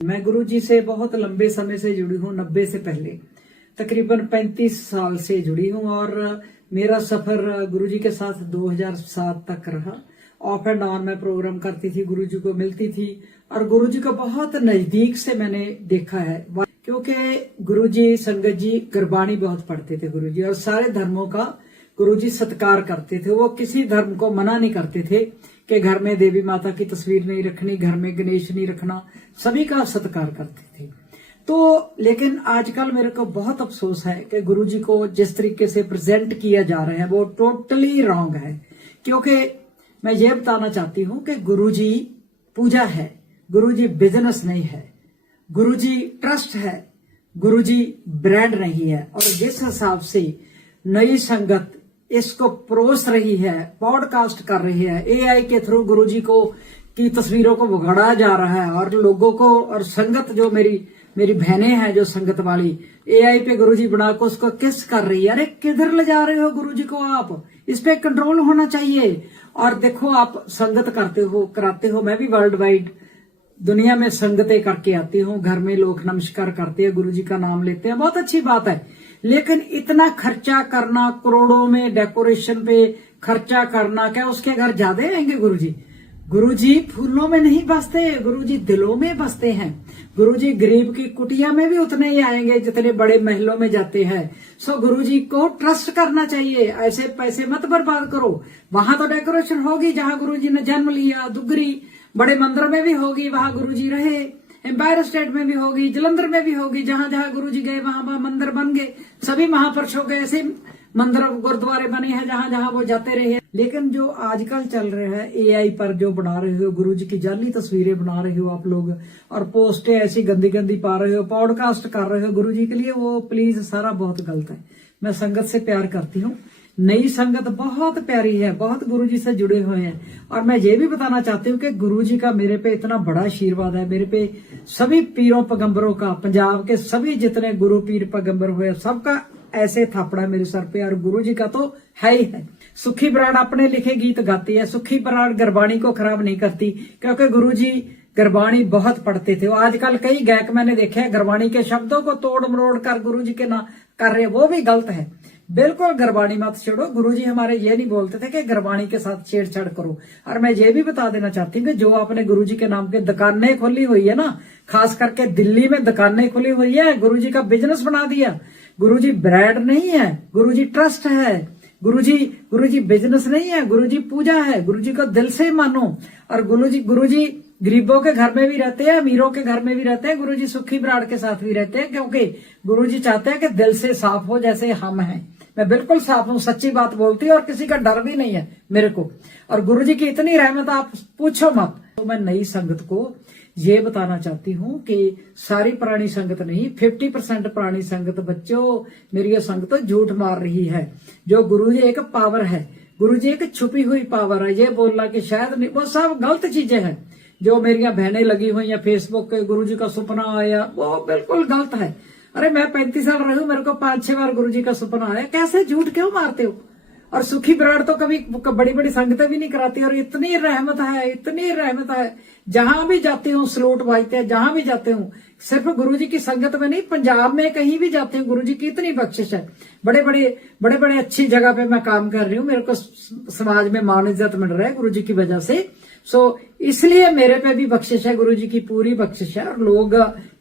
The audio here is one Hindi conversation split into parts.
मैं गुरु जी से बहुत लंबे समय से जुड़ी हूँ, 90 से पहले तकरीबन 35 साल से जुड़ी हूँ। और मेरा सफर गुरु जी के साथ 2007 तक रहा। ऑफ एंड ऑन मैं प्रोग्राम करती थी, गुरु जी को मिलती थी और गुरु जी को बहुत नजदीक से मैंने देखा है, क्योंकि गुरु जी, संगत जी गुरबाणी बहुत पढ़ते थे गुरु जी, और सारे धर्मों का गुरु जी सत्कार करते थे। वो किसी धर्म को मना नहीं करते थे कि घर में देवी माता की तस्वीर नहीं रखनी, घर में गणेश नहीं रखना, सभी का सत्कार करते थे। तो लेकिन आजकल मेरे को बहुत अफसोस है कि गुरुजी को जिस तरीके से प्रेजेंट किया जा रहा है वो टोटली रॉन्ग है। क्योंकि मैं ये बताना चाहती हूँ कि गुरुजी पूजा है, गुरुजी बिजनेस नहीं है, गुरुजी ट्रस्ट है, गुरुजी ब्रांड नहीं है। और जिस हिसाब से नई संगत इसको परोस रही है, पॉडकास्ट कर रही है, एआई के थ्रू गुरुजी को की तस्वीरों को बिगाड़ा जा रहा है, और लोगों को और संगत जो मेरी बहनें हैं जो संगत वाली एआई पे गुरुजी बना को उसको किस कर रही है। अरे किधर ले जा रहे हो गुरुजी को आप? इस पे कंट्रोल होना चाहिए। और देखो, आप संगत करते हो, कराते हो, मैं भी वर्ल्ड वाइड दुनिया में संगतें करके आती हूँ। घर में लोग नमस्कार करते हैं, गुरुजी का नाम लेते हैं, बहुत अच्छी बात है। लेकिन इतना खर्चा करना, करोड़ों में डेकोरेशन पे खर्चा करना, क्या उसके घर ज्यादा आएंगे गुरुजी? गुरुजी फूलों में नहीं बसते, गुरुजी दिलों में बसते हैं। गुरुजी गरीब की कुटिया में भी उतने ही आएंगे जितने बड़े महलों में जाते हैं। सो गुरुजी को ट्रस्ट करना चाहिए, ऐसे पैसे मत बर्बाद करो। वहां तो डेकोरेशन होगी जहां गुरुजी ने जन्म लिया, दुगरी बड़े मंदिर में भी होगी, वहां गुरुजी रहे, एम्पायर स्टेट में भी होगी, जलंधर में भी होगी, जहां जहां गुरुजी गए वहां मंदिर बन गए। सभी महापुरुषों के ऐसे मंदिर गुरुद्वारे बने हैं जहां जहां वो जाते रहे। लेकिन जो आजकल चल रहा है, एआई पर जो बना रहे हो, गुरुजी की जाली तस्वीरें बना रहे हो आप लोग, और पोस्टें ऐसी गंदी गंदी पा रहे हो, पॉडकास्ट कर रहे हो गुरुजी के लिए, वो प्लीज सारा बहुत गलत है। मैं संगत से प्यार करती हूँ, नई संगत बहुत प्यारी है, बहुत गुरुजी से जुड़े हुए हैं। और मैं ये भी बताना चाहती हूँ कि गुरुजी का मेरे पे इतना बड़ा आशीर्वाद है, मेरे पे सभी पीरों पैगंबरों का, पंजाब के सभी जितने गुरु पीर पैगंबर हुए सबका ऐसे थापड़ा मेरे सर पे। और गुरुजी का तो है ही है। सुखी बराड़ अपने लिखे गीत गाती है, सुखी बराड़ गुरबाणी को खराब नहीं करती, क्योंकि गुरुजी गुरबाणी बहुत पढ़ते थे। आजकल कई गायक मैंने देखे हैं गुरबाणी के शब्दों को तोड़ मरोड़ कर गुरुजी के ना कर रहे, वो भी गलत है। बिल्कुल गुरबाणी मत छेड़ो। गुरुजी हमारे ये नहीं बोलते थे कि गुरबाणी के साथ छेड़छाड़ करो। और मैं ये भी बता देना चाहती हूँ कि जो आपने गुरुजी के नाम के दुकानें खोली हुई है ना, खास करके दिल्ली में दुकानें खुली हुई है, गुरुजी का बिजनेस बना दिया। गुरुजी ब्रांड नहीं है, गुरुजी ट्रस्ट है, गुरुजी बिजनेस नहीं है, गुरुजी पूजा है। गुरुजी को दिल से मानो। और गुरुजी गरीबों के घर में भी रहते हैं, अमीरों के घर में भी रहते हैं, गुरुजी सुखी बराड़ के साथ भी रहते हैं, क्योंकि गुरुजी चाहते हैं कि दिल से साफ हो, जैसे हम हैं। मैं बिल्कुल साफ हूँ, सच्ची बात बोलती हूँ, और किसी का डर भी नहीं है मेरे को। और गुरुजी की इतनी रहमत आप पूछो मत। तो मैं नई संगत को ये बताना चाहती हूँ कि सारी पुरानी संगत नहीं, 50% पुरानी संगत बच्चों, मेरी ये संगत झूठ मार रही है। जो गुरुजी एक पावर है, गुरुजी एक छुपी हुई पावर है। ये बोलना कि शायद नहीं, वो सब गलत चीजें हैं। जो मेरी बहनें लगी हुई हैं फेसबुक पे, गुरुजी का सपना आया, वो बिल्कुल गलत है। अरे मैं 35 साल रही हूँ, मेरे को 5-6 बार गुरुजी का सपना आया। कैसे झूठ क्यों मारते हो? और सुखी बराड़ तो कभी बड़ी बड़ी संगतें भी नहीं कराती। और इतनी रहमत है, इतनी रहमत है, जहां भी जाती हूँ सलूट भाईते हैं, जहां भी जाते हूँ। सिर्फ गुरुजी की संगत में नहीं, पंजाब में कहीं भी जाते हूँ, गुरुजी की इतनी बख्शिश है। बड़े बड़े अच्छी जगह पे मैं काम कर रही हूँ, मेरे को समाज में मान इज्जत मिल रहा है गुरुजी की वजह से। सो इसलिए मेरे पे भी बख्शिश है, गुरुजी की पूरी बख्शिश है। और लोग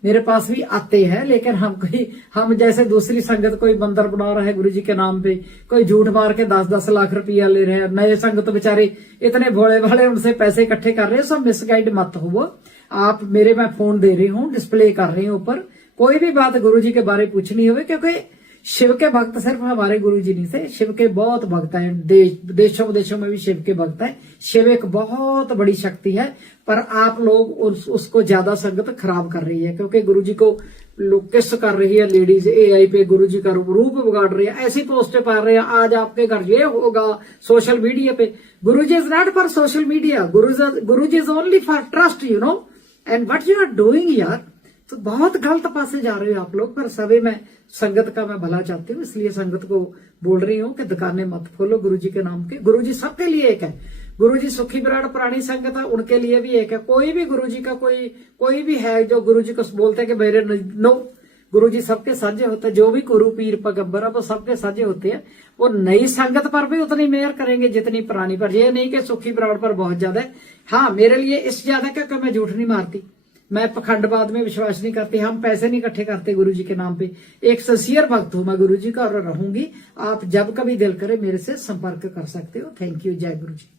मेरे पास भी आते हैं, लेकिन हम जैसे दूसरी संगत कोई मंदिर बना रहा है गुरुजी के नाम पे, कोई झूठ मार के 10-10 लाख रुपया ले रहे हैं। नए संगत बेचारे इतने भोले भाले, उनसे पैसे इकट्ठे कर रहे हैं। सब मिसगाइड मत हो आप। मैं फोन दे रही हूँ, डिस्प्ले कर रही हूँ ऊपर। कोई भी बात गुरुजी के बारे पूछनी हो, क्योंकि शिव के भक्त सिर्फ हमारे गुरुजी नहीं थे, शिव के बहुत भक्त हैं, देशों विदेशों में भी शिव के भक्त हैं। शिव एक बहुत बड़ी शक्ति है, पर आप लोग उसको ज्यादा संगत खराब कर रही है, क्योंकि गुरुजी को लोग किस कर रही है लेडीज, एआई पे गुरुजी का रूप बिगाड़ रही है, ऐसी पोस्टें पा रहे हैं, आज आपके घर ये होगा सोशल मीडिया पे। Guruji is not for social media, Guruji is only for trust, you know. And what you are doing यार, तो बहुत गलत पासे जा रहे हो आप लोग। पर सभी में संगत का मैं भला चाहती हूँ, इसलिए संगत को बोल रही हूँ कि दुकानें मत खोलो गुरुजी के नाम के। गुरुजी सबके लिए एक है। गुरु जी सुखी विराट पुरानी संगत है, उनके लिए भी एक है। कोई भी गुरु जी का कोई भी है जो गुरु जी को बोलते हैं कि मेरे नो, गुरु जी सबके साझे होते हैं। जो भी गुरु पीर पैगंबर है वो सबके साझे होते हैं। वो नई संगत पर भी उतनी मेहर करेंगे जितनी पुरानी पर। ये नहीं कि सुखी विराट पर बहुत ज्यादा है। हाँ, मेरे लिए इस ज्यादा क्योंकि मैं झूठ नहीं मारती, मैं पखंडवाद में विश्वास नहीं करती, हम पैसे नहीं इकट्ठे करते गुरु जी के नाम पे। एक सिंसियर भक्त हूं मैं गुरु जी का और रहूंगी। आप जब कभी दिल करे मेरे से संपर्क कर सकते हो। Thank you. जय गुरु जी।